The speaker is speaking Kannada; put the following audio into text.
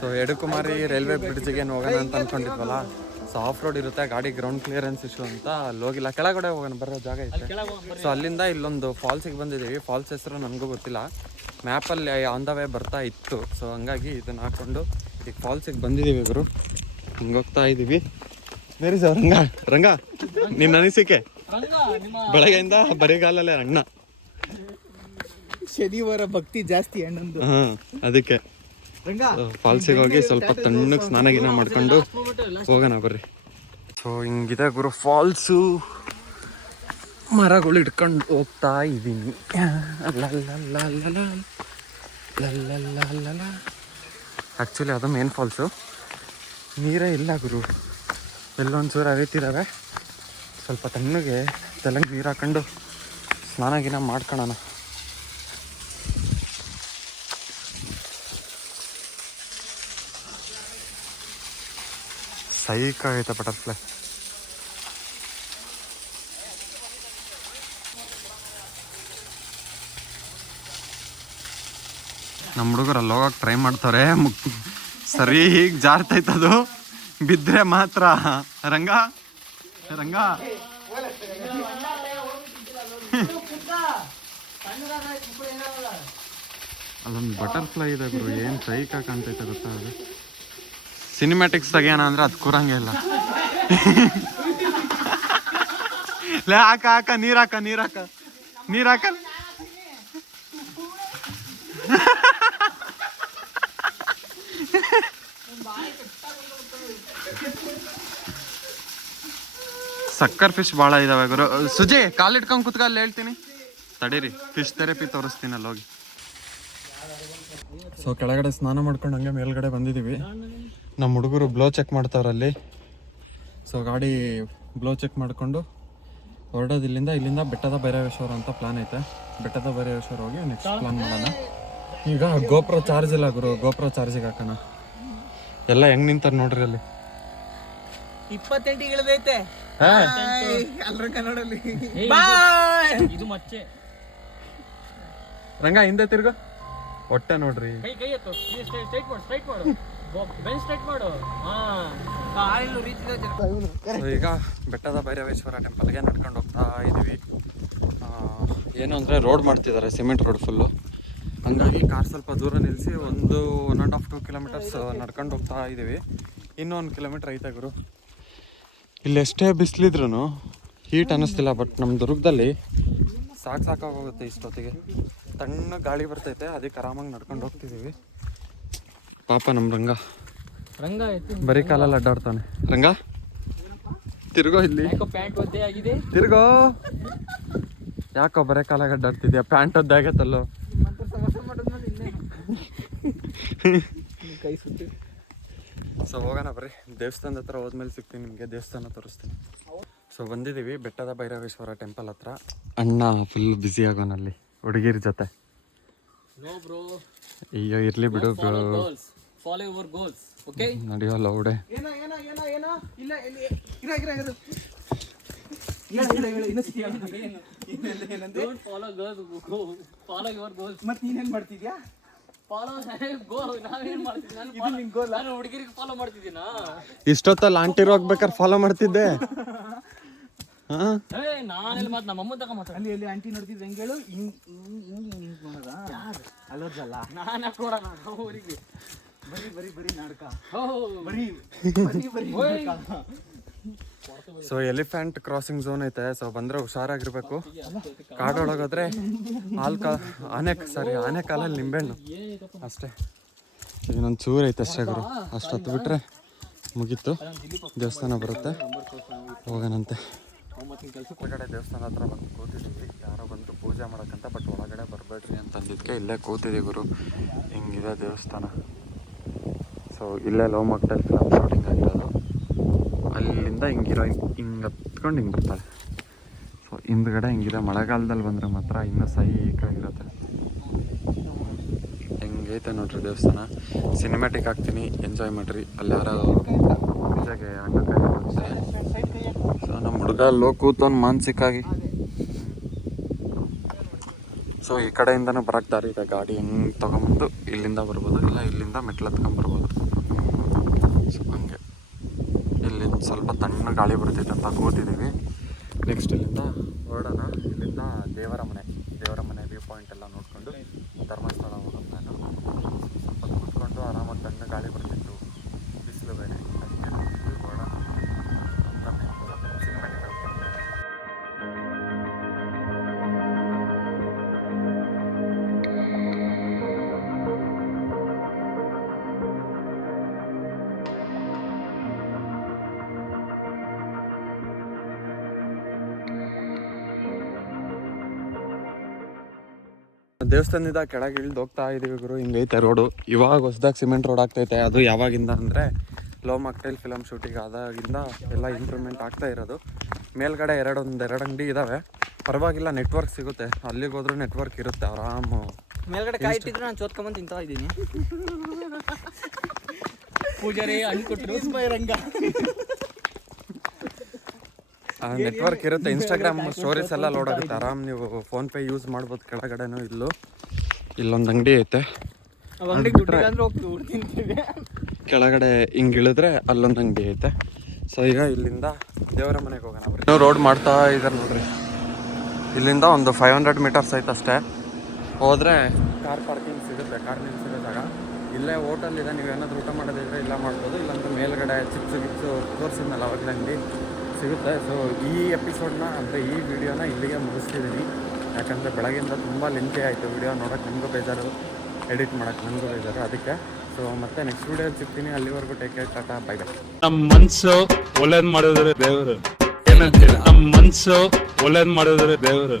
ಸೊ ಎಡಕುಮಾರಿ ರೈಲ್ವೆ ಬ್ರಿಡ್ಜಿಗೆ ಹೋಗೋಣ ಅಂತ ಅಂದ್ಕೊಂಡಿದ್ವಲ್ಲ. ಸೊ ಆಫ್ ರೋಡ್ ಇರುತ್ತೆ, ಗಾಡಿ ಗ್ರೌಂಡ್ ಕ್ಲಿಯರೆನ್ಸ್ ಇಶ್ಯೂ ಅಂತ ಅಲ್ಲಿ ಹೋಗಿಲ್ಲ. ಕೆಳಗಡೆ ಹೋಗೋಣ ಬರೋ ಜಾಗ ಐತೆ. ಸೊ ಅಲ್ಲಿಂದ ಇಲ್ಲೊಂದು ಫಾಲ್ಸಿಗೆ ಬಂದಿದ್ದೀವಿ. ಫಾಲ್ಸ್ ಹೆಸರು ನನಗೂ ಗೊತ್ತಿಲ್ಲ, ಮ್ಯಾಪಲ್ಲಿ ಆನ್ ದ ವೇ ಬರ್ತಾ ಇತ್ತು. ಸೊ ಹಂಗಾಗಿ ಇದನ್ನು ಹಾಕ್ಕೊಂಡು ಈಗ ಫಾಲ್ಸಿಗೆ ಬಂದಿದ್ದೀವಿ ಗುರು. ಹಿಂಗೆ ಹೋಗ್ತಾ ಇದ್ದೀವಿ. ಬೇರೆ ಸರ್ ರಂಗ ನಿನ್ನ ಅನಿಸಿಕೆ? ಬೆಳಗ್ಗೆಯಿಂದ ಬರಿಗಾಲಲ್ಲೇ ಅಣ್ಣ. ಶನಿವಾರ ಭಕ್ತಿ ಜಾಸ್ತಿ ಅಣ್ಣಂದು. ಅದಕ್ಕೆ ಫಾಲ್ಸಿಗೆ ಹೋಗಿ ಸ್ವಲ್ಪ ತಣ್ಣಗೆ ಸ್ನಾನ ಗಿನ ಮಾಡ್ಕೊಂಡು ಹೋಗೋಣ ಬರ್ರಿ. ಸೊ ಹಿಂಗಿದೆ ಗುರು ಫಾಲ್ಸು. ಮರಗಳು ಇಟ್ಕೊಂಡು ಹೋಗ್ತಾ ಇದ್ದೀನಿ. ಆ್ಯಕ್ಚುಲಿ ಅದು ಮೇನ್ ಫಾಲ್ಸು. ನೀರೇ ಇಲ್ಲ ಗುರು, ಎಲ್ಲೊಂಚೂರು ಹರಿತಿದ್ದಾವೆ. ಸ್ವಲ್ಪ ತಣ್ಣಗೆ ತಲೆಗೆ ನೀರು ಹಾಕೊಂಡು ಸ್ನಾನ ಗಿನ ಮಾಡ್ಕೊಳ್ಳೋಣ. ಸೈಕ್ ಆಗೈತೆ ಬಟರ್ಫ್ಲೈ. ನಮ್ಮ ಹುಡುಗರು ಅಲ್ಲಿ ಹೋಗಕ್ಕೆ ಟ್ರೈ ಮಾಡ್ತಾರೆ. ಸರಿ ಹೀಗೆ ಜಾರ್ತೈತದು, ಬಿದ್ದರೆ ಮಾತ್ರ. ರಂಗ ಅಲ್ಲೊಂದು ಬಟರ್ಫ್ಲೈ ಇದೆ ಗುರು, ಏನು ಸೈಕ್ ಕಾಣ್ತೈತೆ ಗೊತ್ತಾ? ಅದು ಸಿನಿಮ್ಯಾಟಿಕ್ಸ್ ತೆಗಿಯೋಣ ಅಂದರೆ ಅದು ಕೂರಂಗೆ ಇಲ್ಲ. ಲೇ ಹಾಕ ನೀರಾಕ. ಸಕ್ಕರ್ ಫಿಶ್ ಭಾಳ ಇದಾವೆ ಗುರು. ಸುಜಿ ಕಾಲಿಟ್ಕೊಂಡು ಕುತ್ಕ, ಅಲ್ಲಿ ಹೇಳ್ತೀನಿ ತಡೀರಿ, ಫಿಶ್ ಥೆರಪಿ ತೋರಿಸ್ತೀನಿ ಅಲ್ಲಿ ಹೋಗಿ. ಸೊ ಕೆಳಗಡೆ ಸ್ನಾನ ಮಾಡ್ಕೊಂಡು ಹಂಗೆ ಮೇಲ್ಗಡೆ ಬಂದಿದ್ದೀವಿ. ನಮ್ಮ ಹುಡುಗರು ಬ್ಲೋ ಚೆಕ್ ಮಾಡ್ತಾವ್ರಲ್ಲಿ. ಸೊ ಗಾಡಿ ಬ್ಲೋ ಚೆಕ್ ಮಾಡಿಕೊಂಡು ಹೊರಡೋದು ಇಲ್ಲಿಂದ ಬೆಟ್ಟದ ಭೈರವೇಶ್ವರ ಅಂತ ಪ್ಲಾನ್ ಐತೆ. ಬೆಟ್ಟದ ಭೈರವೇಶ್ವರ ಹೋಗಿ ನೆಕ್ಸ್ಟ್ ಪ್ಲಾನ್ ಮಾಡೋಣ. ಈಗ ಗೋಪ್ರೋ ಚಾರ್ಜ್ ಇಲ್ಲ ಗುರು, ಗೋಪ್ರೋ ಚಾರ್ಜಿಗೆ ಹಾಕೋಣ. ಎಲ್ಲ ಹೆಂಗ್ ನಿಂತಾರೆ ನೋಡ್ರಿ ಅಲ್ಲಿ. 28 ಇಳಿದೈತೆ ರಂಗ ಹಿಂದೆ ತಿರ್ಗೋ, ಹೊಟ್ಟೆ ನೋಡ್ರಿ. ಈಗ ಬೆಟ್ಟದ ಭೈರವೇಶ್ವರ ಟೆಂಪಲ್ಗೆ ನಡ್ಕೊಂಡು ಹೋಗ್ತಾ ಇದೀವಿ. ಏನು ಅಂದರೆ ರೋಡ್ ಮಾಡ್ತಿದ್ದಾರೆ, ಸಿಮೆಂಟ್ ರೋಡ್ ಫುಲ್ಲು. ಹಂಗಾಗಿ ಕಾರ್ ಸ್ವಲ್ಪ ದೂರ ನಿಲ್ಲಿಸಿ 1.5-2 ಕಿಲೋಮೀಟರ್ಸ್ ನಡ್ಕೊಂಡು ಹೋಗ್ತಾ ಇದ್ದೀವಿ. ಇನ್ನೂ 1 ಕಿಲೋಮೀಟರ್ ಐತೆ ಗುರು. ಇಲ್ಲಿ ಎಷ್ಟೇ ಬಿಸಿಲಿದ್ರೂ ಹೀಟ್ ಅನ್ನಿಸ್ತಿಲ್ಲ. ಬಟ್ ನಮ್ಮ ದುರ್ಗದಲ್ಲಿ ಸಾಕಾಗೋಗುತ್ತೆ ಇಷ್ಟೊತ್ತಿಗೆ. ತಣ್ಣ ಗಾಳಿ ಬರ್ತೈತೆ, ಅದಕ್ಕೆ ಆರಾಮಾಗಿ ನಡ್ಕೊಂಡು ಹೋಗ್ತಿದ್ದೀವಿ. ಪಾಪ ನಮ್ಮ ರಂಗ ಬರೀ ಕಾಲಲ್ಲಿ ಅಡ್ಡಾಡ್ತಾನೆ. ರಂಗ ತಿರ್ಗೋ, ಇಲ್ಲಿ ತಿರ್ಗೋ. ಯಾಕೋ ಬರೀ ಕಾಲಾಗ ಅಡ್ಡಾಡ್ತಿದ್ಯಾ? ಪ್ಯಾಂಟ್ ಒದ್ದಾಗತ್ತಲ್ಲೋ. ಸೊ ಹೋಗೋಣ ಬರ್ರಿ. ದೇವಸ್ಥಾನದ ಹತ್ರ ಹೋದ್ಮೇಲೆ ಸಿಗ್ತೀನಿ ನಿಮಗೆ, ದೇವಸ್ಥಾನ ತೋರಿಸ್ತೀನಿ. ಸೊ ಬಂದಿದ್ದೀವಿ ಬೆಟ್ಟದ ಭೈರವೇಶ್ವರ ಟೆಂಪಲ್ ಹತ್ರ. ಅಣ್ಣ ಫುಲ್ ಬ್ಯುಸಿ ಆಗೋನಲ್ಲಿ ಹುಡುಗಿರ ಜೊತೆ. ಅಯ್ಯೋ ಇರ್ಲಿ ಬಿಡು ಬ್ರೋ, ನಡೆಯೋ ಲೌಡೆ. ಮತ್ತೆ ನೀನೇನ್ ಮಾಡ್ತಿದ್ಯಾ? ಇಷ್ಟೊತ್ತಲ್ಲಿ ಆಂಟಿರು ಹೋಗ್ಬೇಕಾದ್ರೆ ಫಾಲೋ ಮಾಡ್ತಿದ್ದೆ. ಅಲ್ಲಿ ಆಂಟಿ ನೋಡ್ತಿದ್ದೆ ಹೆಂಗ್ ಹೇಳು? ಅಲ್ಲೋದಲ್ಲ ಬರೀ ನಾಟಕ. ಸೊ ಎಲಿಫೆಂಟ್ ಕ್ರಾಸಿಂಗ್ ಝೋನ್ ಐತೆ. ಸೊ ಬಂದರೆ ಹುಷಾರಾಗಿರ್ಬೇಕು. ಕಾಡೊಳಗೋದ್ರೆ ಆನೆ ಕಾಲಲ್ಲಿ ನಿಂಬೆಹಣ್ಣು ಅಷ್ಟೇ. ಇನ್ನೊಂದು ಚೂರು ಐತೆ ಅಷ್ಟೇ ಗುರು, ಅಷ್ಟೊತ್ತು ಬಿಟ್ಟರೆ ಮುಗೀತು. ದೇವಸ್ಥಾನ ಬರುತ್ತೆ, ಹೋಗೋಣಂತೆ. ಹೊರಗಡೆ ದೇವಸ್ಥಾನ ಹತ್ರ ಬಂದು ಕೂತಿದ್ದೀವಿ. ಯಾರೋ ಬಂದರು ಪೂಜೆ ಮಾಡೋಕ್ಕಂತ, ಬಟ್ ಒಳಗಡೆ ಬರಬೇಡ್ರಿ ಅಂತಂದಿದ್ದಕ್ಕೆ ಇಲ್ಲೇ ಕೂತಿದ್ದೀವಿ ಗುರು. ಹಿಂಗಿದೆ ದೇವಸ್ಥಾನ. ಸೊ ಇಲ್ಲೇ ಲವ್ ಮಾಕ್ಟೈಲ್ ಫಿಲಮ್ ಶೂಟಿಂಗ್ ಆಗಿರೋದು. ಅಲ್ಲಿಂದ ಹಿಂಗೆ ಹತ್ಕೊಂಡು ಹಿಂಗೆ ಬರ್ತಾರೆ. ಸೊ ಹಿಂದ್ಗಡೆ ಹಿಂಗಿದೆ. ಮಳೆಗಾಲದಲ್ಲಿ ಬಂದರೆ ಮಾತ್ರ ಇನ್ನೂ ಸೈಕಾಗಿರುತ್ತೆ. ಹೆಂಗೈತೆ ನೋಡ್ರಿ ದೇವಸ್ಥಾನ. ಸಿನಿಮ್ಯಾಟಿಕ್ ಹಾಕ್ತೀನಿ, ಎಂಜಾಯ್ ಮಾಡಿರಿ. ಅಲ್ಲಿ ಯಾರೋ ಪೂಜೆಗೆ ಹಣ್ಣುಕಾಯಿ ಬರುತ್ತೆ. ಸೊ ನಮ್ಮ ಹುಡುಗ ಅಲ್ಲೋ ಕೂತವನು ಮಾನಸಿಕಾಗಿ. ಸೊ ಈ ಕಡೆಯಿಂದನೂ ಬರೋಕ್ಕೆ ದಾರಿ ಇದೆ. ಗಾಡಿ ಹೆಂಗೆ ತೊಗೊಂಬಂದು ಇಲ್ಲಿಂದ ಬರ್ಬೋದು, ಇಲ್ಲ ಇಲ್ಲಿಂದ ಮೆಟ್ಲು ಹತ್ಕೊಂಡ್ಬರ್ಬೋದು. ಇಲ್ಲಿ ಸ್ವಲ್ಪ ತಣ್ಣ ಗಾಳಿ ಬರ್ತೈತೆ ಅಂತ ಕೂತಿದ್ದೀವಿ. ನೆಕ್ಸ್ಟ್ ಇಲ್ಲಿಂದ ಹೊರಡೋಣ. ಇಲ್ಲಿಂದ ದೇವರ ಮನೆ ವ್ಯೂ ಪಾಯಿಂಟ್ ಎಲ್ಲ ನೋಡಿಕೊಂಡು ಧರ್ಮಸ್ಥಳ ಹೋಗೋದು ನಾನು. ಸ್ವಲ್ಪ ಕೂತ್ಕೊಂಡು ಆರಾಮಾಗಿ ತಣ್ಣ ಗಾಳಿ ಬರ್ತಿತ್ತು, ಬಿಸಿಲು ಬೇರೆ, ಅದಕ್ಕೆ ಹೊರಡೋಣ ಅಂತ ಸಿನಿಮಾ. ದೇವಸ್ಥಾನದಿಂದ ಕೆಳಗೆ ಇಳಿದು ಹೋಗ್ತಾ ಇದೀವಿ ಗುರು. ಹಿಂಗೈತೆ ರೋಡು. ಇವಾಗ ಹೊಸದಾಗಿ ಸಿಮೆಂಟ್ ರೋಡ್ ಆಗ್ತೈತೆ. ಅದು ಯಾವಾಗಿಂದ ಅಂದರೆ ಲೋ ಮಾಕ್ಟೈಲ್ ಫಿಲಮ್ ಶೂಟಿಂಗ್ ಆದಾಗಿಂದ ಎಲ್ಲ ಇಂಪ್ರೂವ್ಮೆಂಟ್ ಆಗ್ತಾ ಇರೋದು. ಮೇಲ್ಗಡೆ ಎರಡು ಅಂಗಡಿ ಇದ್ದಾವೆ, ಪರವಾಗಿಲ್ಲ, ನೆಟ್ವರ್ಕ್ ಸಿಗುತ್ತೆ. ಅಲ್ಲಿಗೆ ಹೋದ್ರೂ ನೆಟ್ವರ್ಕ್ ಇರುತ್ತೆ ಆರಾಮು. ಮೇಲ್ಗಡೆ ಕಾಯಿ ಇಟ್ಟಿದ್ರು ನಾನು ಚೋತ್ಕೊಂಬಂದು ತಿಂತಾ ಇದ್ದೀನಿ. ಪೂಜಾರಿ ಹಣ್ಣು ಕೊಟ್ಟರು ರಂಗ. ನೆಟ್ವರ್ಕ್ ಇರುತ್ತೆ. ಇನ್ಸ್ಟಾಗ್ರಾಮ್ ಸ್ಟೋರೀಸ್ ಎಲ್ಲ ಲೋಡ್ ಆಗುತ್ತೆ ಆರಾಮ್. ನೀವು ಫೋನ್ಪೇ ಯೂಸ್ ಮಾಡ್ಬೋದು. ಕೆಳಗಡೆನೂ ಇಲ್ಲೊಂದು ಅಂಗಡಿ ಐತೆ. ಕೆಳಗಡೆ ಹಿಂಗೆ ಇಳಿದ್ರೆ ಅಲ್ಲೊಂದು ಅಂಗಡಿ ಐತೆ. ಸೊ ಈಗ ಇಲ್ಲಿಂದ ದೇವರ ಮನೆಗೆ ಹೋಗೋಣ. ಇನ್ನೂ ರೋಡ್ ಮಾಡ್ತಾ ಇದ್ದಾರೆ ನೋಡ್ರಿ. ಇಲ್ಲಿಂದ ಒಂದು 500 ಮೀಟರ್ಸ್ ಐತೆ ಅಷ್ಟೇ. ಹೋದರೆ ಕಾರ್ ಪಾರ್ಕಿಂಗ್ ಸಿಗುತ್ತೆ, ಕಾರ್ ನಿಲ್ಸಿರೋ ಜಾಗ. ಇಲ್ಲೇ ಹೋಟೆಲ್ ಇದೆ, ನೀವೇನಾದ್ರೂ ಊಟ ಮಾಡೋದಿದ್ರೆ ಇಲ್ಲ ಮಾಡ್ಬೋದು. ಇಲ್ಲಾಂದ್ರೆ ಮೇಲ್ಗಡೆ ಚಿಪ್ಸು ತೋರಿಸಿದ್ನಲ್ಲ ಅವಾಗಲೇ ಅಂಗಡಿ ಸಿಗುತ್ತೆ. ಸೊ ಈ ಎಪಿಸೋಡ್ನ ಅಂದರೆ ಈ ವಿಡಿಯೋನ ಇಲ್ಲಿಗೆ ಮುಗಿಸ್ತಿದ್ದೀನಿ. ಯಾಕಂದರೆ ಬೆಳಗಿಂದ ತುಂಬ ಲೆಂತಿ ಆಯಿತು ವಿಡಿಯೋ ನೋಡೋಕ್ಕೆ. ನನಗೂ ಬೇಜಾರು, ಎಡಿಟ್ ಮಾಡೋಕ್ಕೆ ನನಗೂ ಬೇಜಾರು. ಅದಕ್ಕೆ ಸೊ ಮತ್ತೆ ನೆಕ್ಸ್ಟ್ ವಿಡಿಯೋಲಿ ಸಿಗ್ತೀನಿ. ಅಲ್ಲಿವರೆಗೂ take care, Tata, bye bye. ನಮ್ಮ ಮನಸ್ಸು ಒಳ್ಳೇದು ಮಾಡಿದ್ರೆ ದೇವರು ಏನಂತೀರ? ನಮ್ಮ ಮನಸ್ಸು ಒಳ್ಳೇದು ಮಾಡಿದ್ರೆ ದೇವರು.